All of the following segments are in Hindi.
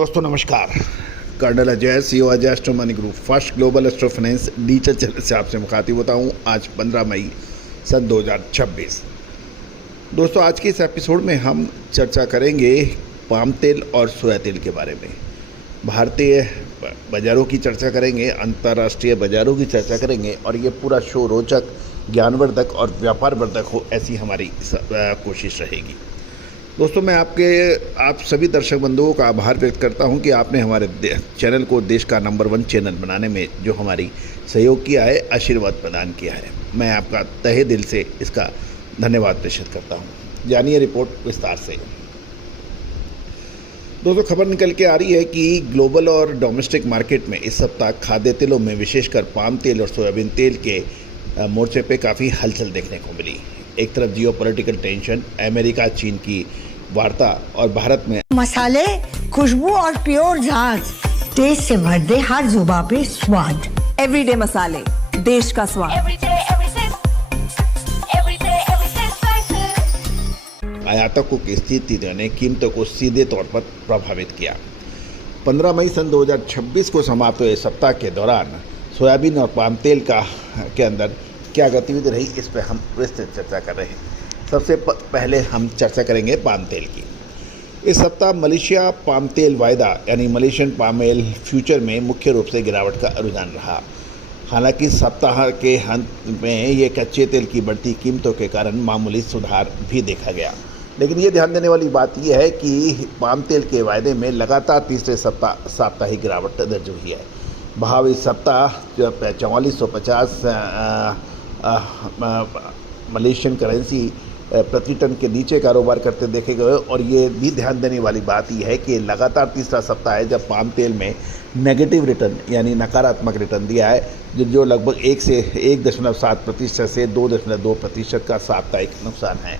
दोस्तों नमस्कार। Colonel Ajay CEO Ajay astro money group first global astro finance digital channel से आपसे मुखातिब होता हूं। आज 15 मई सन 2026। दोस्तों आज के इस एपिसोड में हम चर्चा करेंगे पाम तेल और सोया तेल के बारे में। भारतीय बाज़ारों की चर्चा करेंगे, अंतर्राष्ट्रीय बाज़ारों की चर्चा करेंगे और ये पूरा शो रोचक, ज्ञानवर्धक और व्यापारवर्धक हो, ऐसी हमारी कोशिश रहेगी। दोस्तों मैं आप सभी दर्शक बंधुओं का आभार व्यक्त करता हूं कि आपने हमारे चैनल को देश का नंबर 1 चैनल बनाने में जो हमारी सहयोग किया है, आशीर्वाद प्रदान किया है। मैं आपका तहे दिल से इसका धन्यवाद प्रेषित करता हूं। जानिए रिपोर्ट विस्तार से। दोस्तों खबर निकल के आ रही है कि ग्लोबल और डोमेस्टिक मार्केट में इस सप्ताह खाद्य तेलों में विशेषकर पाम तेल और सोयाबीन तेल के मोर्चे पे काफ़ी हलचल देखने को मिली। एक तरफ जियोपॉलिटिकल टेंशन, अमेरिका चीन की वार्ता और भारत में मसाले, खुशबू और प्योर झांझ, टेस्ट से भर दे हर जुबान पे स्वाद। एवरीडे मसाले, देश का स्वाद। आयातकों की स्थिति ने कीमतों को सीधे तौर पर प्रभावित किया। 15 मई सन 2026 को समाप्त हुए सप्ताह के दौरान सोयाबीन और पाम तेल के अंदर क्या गतिविधि रही, इस पर हम विस्तृत चर्चा कर रहे हैं। सबसे पहले हम चर्चा करेंगे पाम तेल की। इस सप्ताह मलेशिया पाम तेल वायदा यानी मलेशियन पाम ऑयल फ्यूचर में मुख्य रूप से गिरावट का रुझान रहा। हालांकि सप्ताह के अंत में ये कच्चे तेल की बढ़ती कीमतों के कारण मामूली सुधार भी देखा गया, लेकिन ये ध्यान देने वाली बात यह है कि पाम तेल के वायदे में लगातार तीसरे साप्ताहिक गिरावट दर्ज हुई है। भाव इस सप्ताह 4450 मलेशियन करेंसी प्रति टन के नीचे कारोबार करते देखे गए। और ये भी ध्यान देने वाली बात यह है कि लगातार तीसरा सप्ताह है जब पाम तेल में नेगेटिव रिटर्न यानी नकारात्मक रिटर्न दिया है, जो लगभग 1.7% से 2.2% का साप्ताहिक नुकसान है।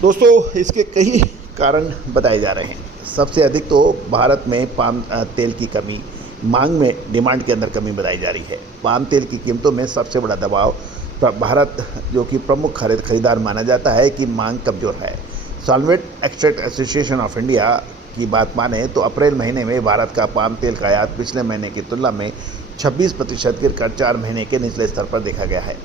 दोस्तों इसके कई कारण बताए जा रहे हैं। सबसे अधिक तो भारत में पाम तेल की कमी, मांग में डिमांड के अंदर कमी बताई जा रही है। पाम तेल की कीमतों में सबसे बड़ा दबाव भारत, जो कि प्रमुख खरीदार माना जाता है, कि मांग कमज़ोर है। Solvent extract association of India की बात माने तो अप्रैल महीने में भारत का पाम तेल का आयात पिछले महीने की तुलना में 26% गिरकर 4 महीने के निचले स्तर पर देखा गया है।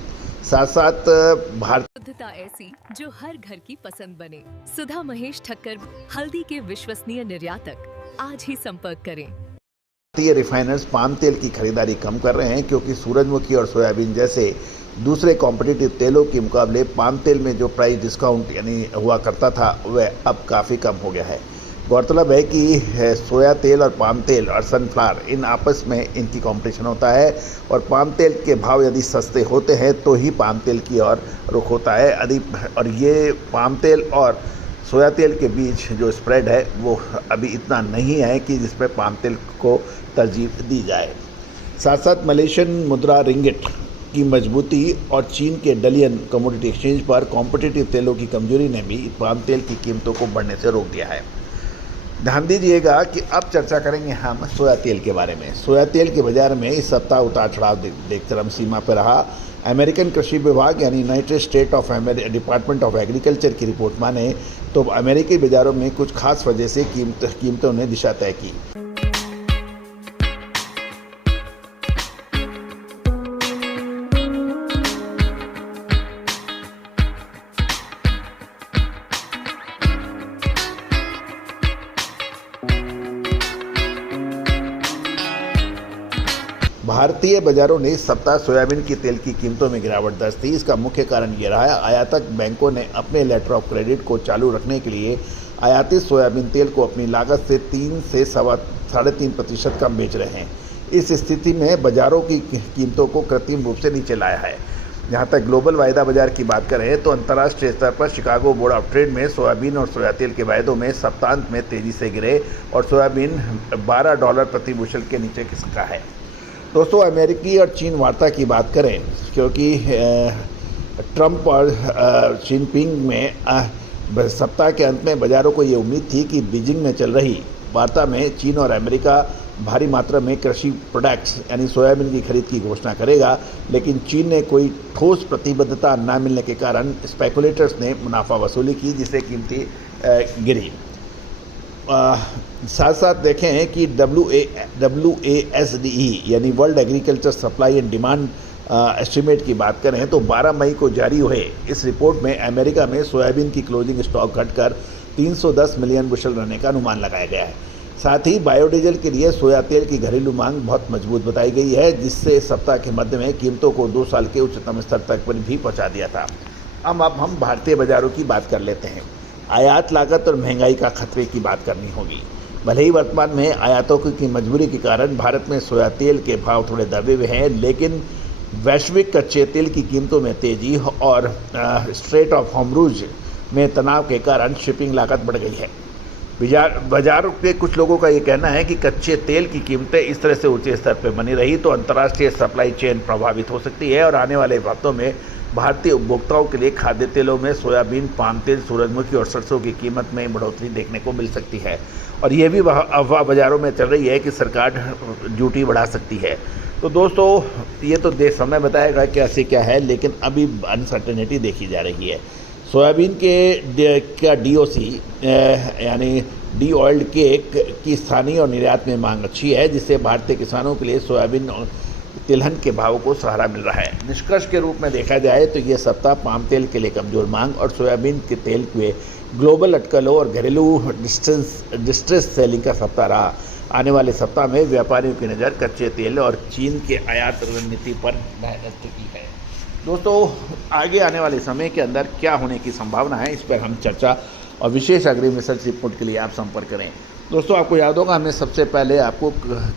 साथ साथ शुद्धता ऐसी जो हर घर की पसंद बने। सुधा महेश ठक्कर, हल्दी के विश्वसनीय निर्यातक। आज ही संपर्क करें। भारतीय रिफाइनर्स पाम तेल की खरीदारी कम कर रहे हैं क्योंकि सूरजमुखी और सोयाबीन जैसे दूसरे कॉम्पिटिटिव तेलों के मुकाबले पाम तेल में जो प्राइस डिस्काउंट यानी हुआ करता था वह अब काफ़ी कम हो गया है। गौरतलब है कि सोया तेल और पाम तेल और सनफ्लावर इन आपस में इनकी कंपटीशन होता है और पाम तेल के भाव यदि सस्ते होते हैं तो ही पाम तेल की ओर रुख होता है। और ये पाम तेल और सोया तेल के बीच जो स्प्रेड है वो अभी इतना नहीं है कि जिस पर पाम तेल को तरजीह दी जाए। साथ साथ मलेशियन मुद्रा रिंगिट की मजबूती और चीन के डलियन कमोडिटी एक्सचेंज पर कॉम्पिटिटिव तेलों की कमजोरी ने भी पाम तेल की कीमतों को बढ़ने से रोक दिया है। ध्यान दीजिएगा कि अब चर्चा करेंगे हम सोया तेल के बारे में। सोया तेल के बाजार में इस सप्ताह उतार चढ़ाव देख चरम सीमा पर रहा। अमेरिकन कृषि विभाग यानी United state of department of agriculture की रिपोर्ट माने तो अमेरिकी बाज़ारों में कुछ खास वजह से कीमतों ने दिशा तय की। भारतीय बाजारों ने इस सप्ताह सोयाबीन की तेल की कीमतों में गिरावट दर्ज की। इसका मुख्य कारण ये रहा है आयातक बैंकों ने अपने लेटर ऑफ क्रेडिट को चालू रखने के लिए आयातित सोयाबीन तेल को अपनी लागत से 3 से 3.5% कम बेच रहे हैं। इस स्थिति में बाजारों की कीमतों को कृत्रिम रूप से नीचे लाया है। जहाँ तक ग्लोबल वायदा बाजार की बात करें तो अंतर्राष्ट्रीय स्तर पर शिकागो बोर्ड ऑफ ट्रेड में सोयाबीन और सोया तेल के वायदों में सप्ताहांत में तेज़ी से गिरे और सोयाबीन $12 प्रति बुशल के नीचे खिसका है। दोस्तों अमेरिकी और चीन वार्ता की बात करें, क्योंकि ट्रंप और जिनपिंग में सप्ताह के अंत में बाज़ारों को ये उम्मीद थी कि बीजिंग में चल रही वार्ता में चीन और अमेरिका भारी मात्रा में कृषि प्रोडक्ट्स यानी सोयाबीन की खरीद की घोषणा करेगा, लेकिन चीन ने कोई ठोस प्रतिबद्धता न मिलने के कारण स्पेकुलेटर्स ने मुनाफा वसूली की, जिससे कीमतें गिरी। साथ साथ देखें कि WASDE यानी world agriculture supply and demand estimate की बात करें तो 12 मई को जारी हुए इस रिपोर्ट में अमेरिका में सोयाबीन की क्लोजिंग स्टॉक घटकर 310 मिलियन बुशल रहने का अनुमान लगाया गया है। साथ ही बायोडीजल के लिए सोया तेल की घरेलू मांग बहुत मजबूत बताई गई है, जिससे सप्ताह के मध्य में कीमतों को 2 साल के उच्चतम स्तर तक पर भी पहुंचा दिया था। अब हम भारतीय बाजारों की बात कर लेते हैं। आयात लागत और महंगाई का खतरे की बात करनी होगी। भले ही वर्तमान में आयातों की मजबूरी के कारण भारत में सोया तेल के भाव थोड़े दबे हुए हैं, लेकिन वैश्विक कच्चे तेल की कीमतों में तेजी और स्ट्रेट ऑफ हॉर्मुज़ में तनाव के कारण शिपिंग लागत बढ़ गई है। बाजार के कुछ लोगों का ये कहना है कि कच्चे तेल की कीमतें इस तरह से ऊंचे स्तर पर बनी रही तो अंतर्राष्ट्रीय सप्लाई चेन प्रभावित हो सकती है और आने वाले हफ्तों में भारतीय उपभोक्ताओं के लिए खाद्य तेलों में सोयाबीन, पाम तेल, सूरजमुखी और सरसों की कीमत में बढ़ोतरी देखने को मिल सकती है। और ये भी अफवाह बाजारों में चल रही है कि सरकार ड्यूटी बढ़ा सकती है। तो दोस्तों, ये तो समय बताएगा कैसे क्या है, लेकिन अभी अनसर्टेनिटी देखी जा रही है। सोयाबीन का DOC यानी डी ऑयल्ड केक की स्थानीय और निर्यात में मांग अच्छी है, जिससे भारतीय किसानों के लिए सोयाबीन तिलहन के भाव को सहारा मिल रहा है। निष्कर्ष के रूप में देखा जाए तो ये सप्ताह पाम तेल के लिए कमजोर मांग और सोयाबीन के तेल के ग्लोबल अटकलों और घरेलू डिस्ट्रेस सेलिंग का सप्ताह रहा। आने वाले सप्ताह में व्यापारियों की नज़र कच्चे तेल और चीन के आयात रणनीति पर चुकी है। दोस्तों, आगे आने वाले समय के अंदर क्या होने की संभावना है, इस पर हम चर्चा और विशेष अग्रिम रिसर्च रिपोर्ट के लिए आप संपर्क करें। दोस्तों, आपको याद होगा हमने सबसे पहले आपको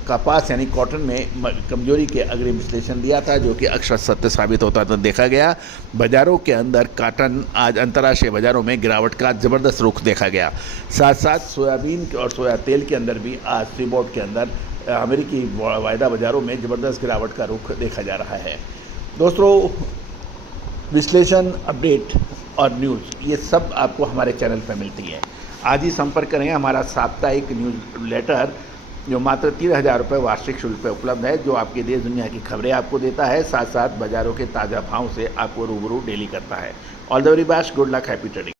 कपास यानी कॉटन में कमजोरी के अग्रिम विश्लेषण दिया था, जो कि अक्षर सत्य साबित होता था। देखा गया बाजारों के अंदर कॉटन आज अंतर्राष्ट्रीय बाजारों में गिरावट का ज़बरदस्त रुख देखा गया। साथ साथ सोयाबीन और सोया तेल के अंदर भी आज सीबोर्ड के अंदर अमेरिकी वायदा बाजारों में ज़बरदस्त गिरावट का रुख देखा जा रहा है। दोस्तों, विश्लेषण, अपडेट और न्यूज़ ये सब आपको हमारे चैनल पर मिलती है। आज ही संपर्क करें हमारा साप्ताहिक न्यूज़ लेटर, जो मात्र 3000 रुपये वार्षिक शुल्क पर उपलब्ध है, जो आपके देश दुनिया की खबरें आपको देता है, साथ साथ बाजारों के ताज़ा भाव से आपको रूबरू डेली करता है। All the very best, good luck, happy trading.